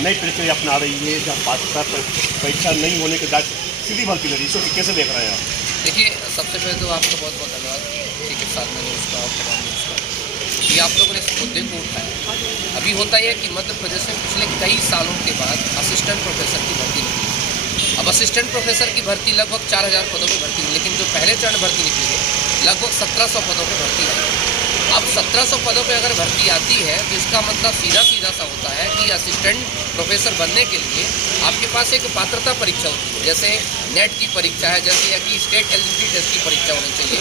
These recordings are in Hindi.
नई प्रक्रिया अपना रही है, जहाँ पात्रता परीक्षा नहीं होने के बाद सीधी भर्ती लगी, इसको कैसे देख रहे हैं आप? देखिए, सबसे पहले तो आपका बहुत बहुत धन्यवाद ठीक है साथ में न्यूज़ का और तमाम न्यूज़ का कि आप लोगों ने इस मुद्दे को उठाया। अभी होता है कि मध्य प्रदेश में पिछले कई सालों के बाद असिस्टेंट प्रोफेसर की भर्ती निकली। अब असिस्टेंट प्रोफेसर की भर्ती लगभग 4000 पदों पर भर्ती निकली, लेकिन जो पहले चरण भर्ती निकली है लगभग 1700 पदों पर भर्ती आई। अब 1700 पदों पे अगर भर्ती आती है तो इसका मतलब सीधा सीधा सा होता है कि असिस्टेंट प्रोफेसर बनने के लिए आपके पास एक पात्रता परीक्षा होती है, जैसे नेट की परीक्षा है, जैसे कि स्टेट एलिजिबिलिटी टेस्ट की परीक्षा होनी चाहिए,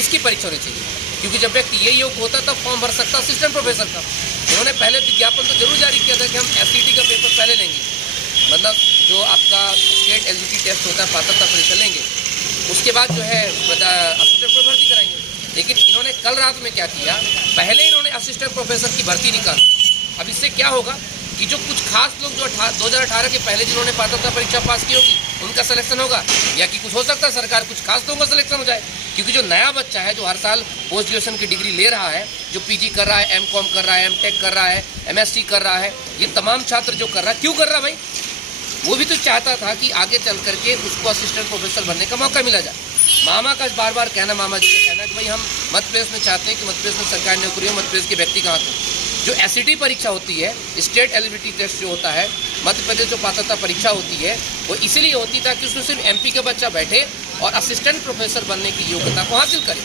इसकी परीक्षा होनी चाहिए। क्योंकि जब व्यक्ति ये योग्य होता तब फॉर्म भर सकता असिस्टेंट प्रोफेसर का। उन्होंने पहले विज्ञापन तो जरूर जारी किया था कि हम SET का पेपर पहले लेंगे, मतलब जो आपका स्टेट एलिजिबिलिटी टेस्ट होता है पात्रता परीक्षा लेंगे, उसके बाद जो है असिस्टेंट पर भर्ती कराएंगे। लेकिन इन्होंने कल रात में क्या किया, पहले इन्होंने असिस्टेंट प्रोफेसर की भर्ती निकाली। अब इससे क्या होगा कि जो कुछ खास लोग जो 2018 के पहले जिन्होंने पात्रता परीक्षा पास की होगी उनका सिलेक्शन होगा, या कि कुछ हो सकता है सरकार कुछ खास लोगों का सिलेक्शन हो जाए। क्योंकि जो नया बच्चा है जो हर साल पोस्ट ग्रेजुएशन की डिग्री ले रहा है, जो PG कर रहा है, MCOM कर रहा है, MTech कर रहा है, MSc कर रहा है, ये तमाम छात्र जो कर रहा है, क्यों कर रहा है भाई? वो भी तो चाहता था कि आगे चल करके उसको असिस्टेंट प्रोफेसर बनने का मौका मिला जाए। मामा का बार बार कहना, मामा जी का कहना कि भाई हम मध्य प्रदेश में चाहते हैं कि मध्य प्रदेश में सरकारी नौकरी हो, मध्य प्रदेश के व्यक्ति कहाँ थे। जो SET परीक्षा होती है, स्टेट एलिजिबिलिटी टेस्ट जो होता है, मध्य प्रदेश जो पात्रता परीक्षा होती है, वो इसीलिए होती था कि उसमें सिर्फ MP का बच्चा बैठे और असिस्टेंट प्रोफेसर बनने की योग्यता को हासिल करे।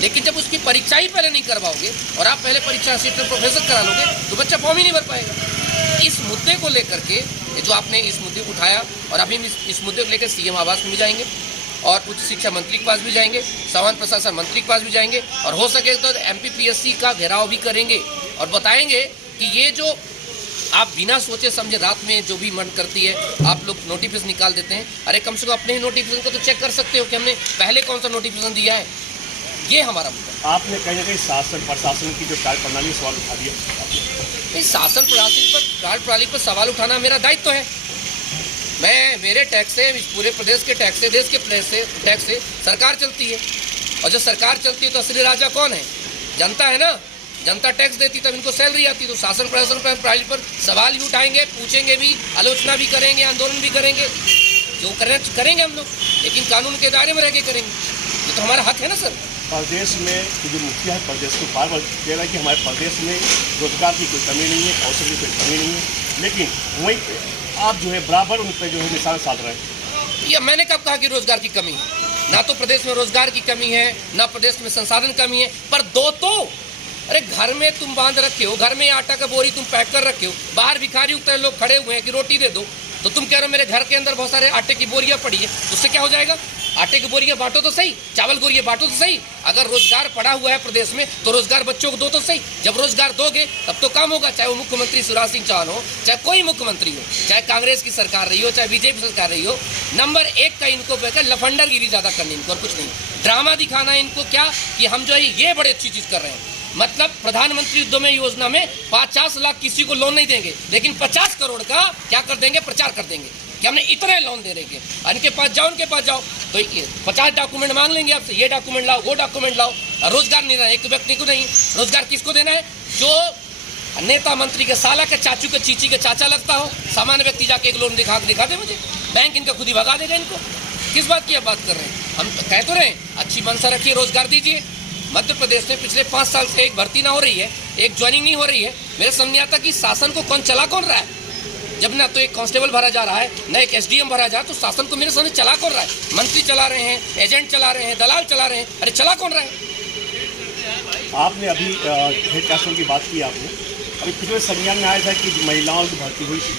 लेकिन जब उसकी परीक्षा ही पहले नहीं करवाओगे और आप पहले परीक्षा असिस्टेंट प्रोफेसर करा लोगे तो बच्चा फॉर्म ही नहीं भर पाएगा। इस मुद्दे को लेकर के जो आपने इस मुद्दे को उठाया, और अभी इस मुद्दे को लेकर CM आवास में भी जाएंगे और उच्च शिक्षा मंत्री के पास भी जाएंगे, सामान्य प्रशासन मंत्री के पास भी जाएंगे, और हो सके तो MPPSC का घेराव भी करेंगे और बताएंगे कि ये जो आप बिना सोचे समझे रात में जो भी मन करती है आप लोग नोटिफिकेशन निकाल देते हैं। अरे कम से कम अपने ही नोटिफिकेशन को तो चेक कर सकते हो कि हमने पहले कौन सा नोटिफिकेशन दिया है। ये हमारा मुद्दा। आपने कहीं ना कहीं शासन प्रशासन की जो कार्यप्रणाली सवाल उठा दिया। इस शासन कार्यप्रणाली पर सवाल उठाना मेरा दायित्व है। मेरे टैक्स से, इस पूरे प्रदेश के टैक्स से, देश के टैक्स से सरकार चलती है, और जब सरकार चलती है तो असली राजा कौन है? जनता है ना। जनता टैक्स देती तब इनको सैलरी आती। तो शासन प्रशासन पर सवाल भी उठाएंगे, पूछेंगे भी, आलोचना भी करेंगे, आंदोलन भी करेंगे, जो करेंगे हम लोग, लेकिन कानून के दायरे में रह के करेंगे। ये तो हमारा हक है ना सर। प्रदेश में जो मुखिया है प्रदेश को बार बार कह रहा है कि हमारे प्रदेश में रोजगार की कोई कमी नहीं है, कौशल की कोई कमी नहीं है, लेकिन वहीं आप जो है बराबर उन पर जो है निशान साध रहे हैं। ये मैंने कब कहा कि रोजगार की कमी है? ना तो प्रदेश में रोजगार की कमी है, ना प्रदेश में संसाधन कमी है, पर दो तो अरे घर में तुम बांध रखे हो, घर में आटा का बोरी तुम पैक कर रखे हो, बाहर भिखारी उतरे लोग खड़े हुए हैं कि रोटी दे दो, तो तुम कह रहे हो मेरे घर के अंदर बहुत सारे आटे की बोरियां पड़ी है, उससे क्या हो जाएगा? आटे की बोरियां बांटो तो सही, चावल बोरियां बांटो तो सही। अगर रोजगार पड़ा हुआ है प्रदेश में तो रोजगार बच्चों को दो तो सही। जब रोजगार दोगे तब तो काम होगा, चाहे वो मुख्यमंत्री शिवराज सिंह चौहान हो, चाहे कोई मुख्यमंत्री हो, चाहे कांग्रेस की सरकार रही हो, चाहे BJP सरकार रही हो। नंबर 1 का इनको बेहतर लफंडरगिरी ज्यादा करनी इनको, और कुछ नहीं। ड्रामा दिखाना इनको क्या कि हम जो है ये बड़ी अच्छी चीज कर रहे हैं। मतलब प्रधानमंत्री उद्यम योजना में 50 लाख किसी को लोन नहीं देंगे, लेकिन 50 करोड़ का क्या कर देंगे? प्रचार कर देंगे कि हमने इतने लोन दे देंगे। इनके पास जाओ, उनके पास जाओ तो 50 डॉक्यूमेंट मांग लेंगे आपसे, ये डॉक्यूमेंट लाओ, वो डॉक्यूमेंट लाओ। रोजगार नहीं रहा, एक व्यक्ति को नहीं। रोजगार किसको देना है? जो नेता मंत्री के साला के चाचू के चीची के चाचा लगता हो। सामान्य व्यक्ति जाके एक लोन दिखा दे मुझे, बैंक इनका खुद ही भगा देगा इनको। किस बात की आप बात कर रहे हैं? हम कह तो रहे हैं अच्छी मंशा रखिए, रोजगार दीजिए। मध्य प्रदेश में पिछले 5 साल से एक भर्ती ना हो रही है, एक ज्वाइनिंग नहीं हो रही है। मेरे समझ आता कि शासन को कौन चला कौन रहा है? जब ना तो एक कांस्टेबल भरा जा रहा है, ना एक SDM भरा जा रहा है, तो शासन को मेरे समझ चला कौन रहा है? मंत्री चला रहे हैं, एजेंट चला रहे हैं, दलाल चला रहे हैं, अरे चला कौन रहा है? आपने अभी हेड कांस्टेबल की बात की। आपने अभी पिछले संज्ञान में आया था कि महिलाओं की भर्ती हुई थी,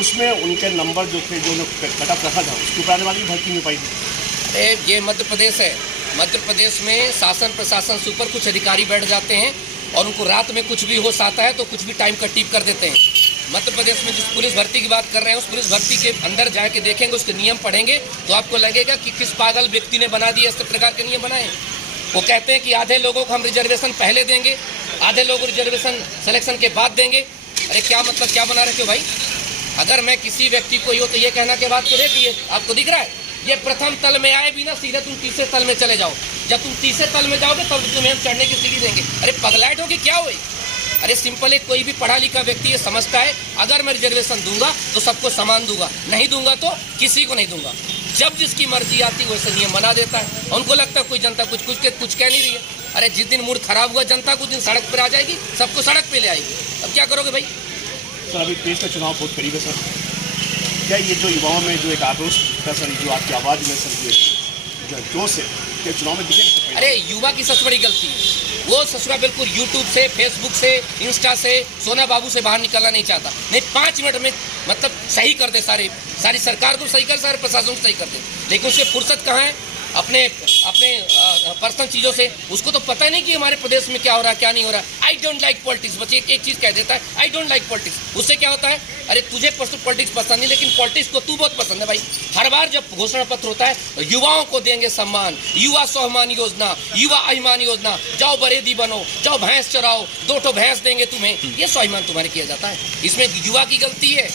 उसमें उनके नंबर जो थे, जो कट ऑफ रखा था, उसके ऊपर आने वाली भर्ती नहीं पाई थी। ये मध्य प्रदेश है। मध्य प्रदेश में शासन प्रशासन से ऊपर कुछ अधिकारी बैठ जाते हैं और उनको रात में कुछ भी होश आता है तो कुछ भी टाइम का टीप कर देते हैं। मध्य प्रदेश में जिस पुलिस भर्ती की बात कर रहे हैं, उस पुलिस भर्ती के अंदर जाके देखेंगे, उसके नियम पढ़ेंगे तो आपको लगेगा कि किस पागल व्यक्ति ने बना दिए, इस प्रकार के नियम बनाए। वो कहते हैं कि आधे लोगों को हम रिजर्वेशन पहले देंगे, आधे लोग रिजर्वेशन सिलेक्शन के बाद देंगे। अरे क्या मतलब, क्या बना रखे हो भाई? अगर मैं किसी व्यक्ति को यो तो ये कहना के बाद करे कि ये आपको दिख रहा है, ये प्रथम तल में आए बिना सीधे तुम तीसरे तल में चले जाओ। जब तुम तीसरे तल में जाओगे तब तुम्हें हम चढ़ने की सीढ़ी देंगे। अरे पगलाइट होगी क्या हुई? अरे सिंपल है, कोई भी पढ़ा लिखा व्यक्ति ये समझता है अगर मैं रिजर्वेशन दूंगा तो सबको समान दूंगा, नहीं दूंगा तो किसी को नहीं दूंगा। जब जिसकी मर्जी आती है वैसे नियम बना देता है। उनको लगता है कोई जनता कुछ कह नहीं रही है। अरे जिस दिन मूड खराब हुआ जनता कुछ दिन सड़क पर आ जाएगी, सबको सड़क पे ले आएगी। अब क्या करोगे भाई? सर अभी देश का चुनाव बहुत करीब है सर, क्या ये जो युवाओं में जो एक आक्रोश था सर, जो आपकी आवाज़ में सर ये जोश है, क्या चुनाव में दिखेगा सर? अरे युवा की सबसे बड़ी गलती है वो ससुरा बिल्कुल यूट्यूब से, फेसबुक से, इंस्टा से, सोना बाबू से बाहर निकलना नहीं चाहता। नहीं 5 मिनट में मतलब सही कर दे, सारी सरकार को सही कर, सारे प्रशासन को सही कर दे, लेकिन उससे फुर्सत कहाँ है अपने पर्सनल चीज़ों से? उसको तो पता ही नहीं कि हमारे प्रदेश में क्या हो रहा है क्या नहीं हो रहा है। आई डोंट लाइक पॉलिटिक्स, बच्चे एक चीज़ कह देता है, आई डोंट लाइक पॉलिटिक्स। उससे क्या होता है? अरे तुझे पॉलिटिक्स पसंद नहीं, लेकिन पॉलिटिक्स को तू बहुत पसंद है भाई। हर बार जब घोषणा पत्र होता है युवाओं को देंगे सम्मान, युवा स्वाभिमान योजना, युवा अभिमान योजना, जाओ बरेदी बनो, जाओ भैंस चराओ, 2 भैंस देंगे तुम्हें, ये स्वाभिमान तुम्हारे किया जाता है। इसमें युवा की गलती है।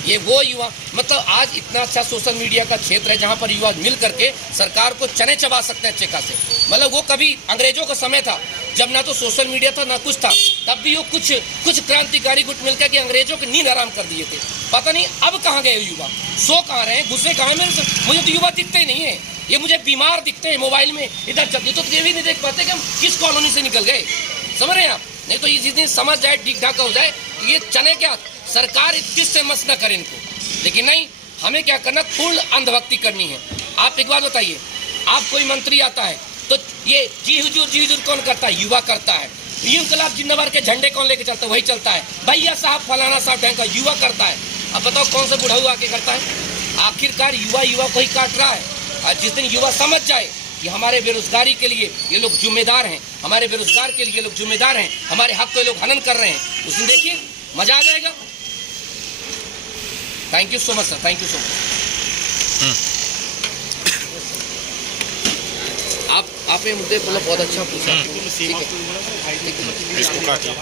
ये वो युवा मतलब आज इतना अच्छा सोशल मीडिया का क्षेत्र है जहाँ पर युवा मिल करके सरकार को चने चबा सकते हैं अच्छे खासे। मतलब वो कभी अंग्रेजों का समय था जब ना तो सोशल मीडिया था ना कुछ था, तब भी वो कुछ क्रांतिकारी गुट मिलकर के अंग्रेजों के नींद आराम कर दिए थे। पता नहीं अब कहाँ गए युवा, सो कहाँ रहे, घुसे कहाँ? मुझे तो युवा दिखते ही नहीं है, ये मुझे बीमार दिखते हैं मोबाइल में इधर चलते, तो ये भी नहीं देख पाते कि हम किस कॉलोनी से निकल गए। समझ रहे हैं आप? नहीं तो ये जिस दिन समझ जाए, ठीक ठाक हो जाए, ये चने क्या सरकार किस से मस न करे इनको, लेकिन नहीं, हमें क्या करना, पूर्ण अंधभक्ति करनी है। आप एक बात बताइए, आप कोई मंत्री आता है तो ये जी हुजूर कौन करता है? युवा करता है। इंकलाब जिंदाबाद के झंडे कौन लेके चलता है? वही चलता है। भैया साहब फलाना साहब ढंग का युवा करता है। अब बताओ कौन सा बुढ़ाऊ आके करता है? आखिरकार युवा को ही काट रहा है। और जिस दिन युवा समझ जाए कि हमारे बेरोजगारी के लिए ये लोग जिम्मेदार हैं, हमारे बेरोजगार के लिए ये लोग जिम्मेदार हैं, हमारे हक को ये लोग हनन कर रहे हैं, उस दिन देखिए मजा आ जाएगा। Thank you so much sir, thank you so much. आप ये मुद्दे मतलब बहुत अच्छा पूछा। इसको काटिए।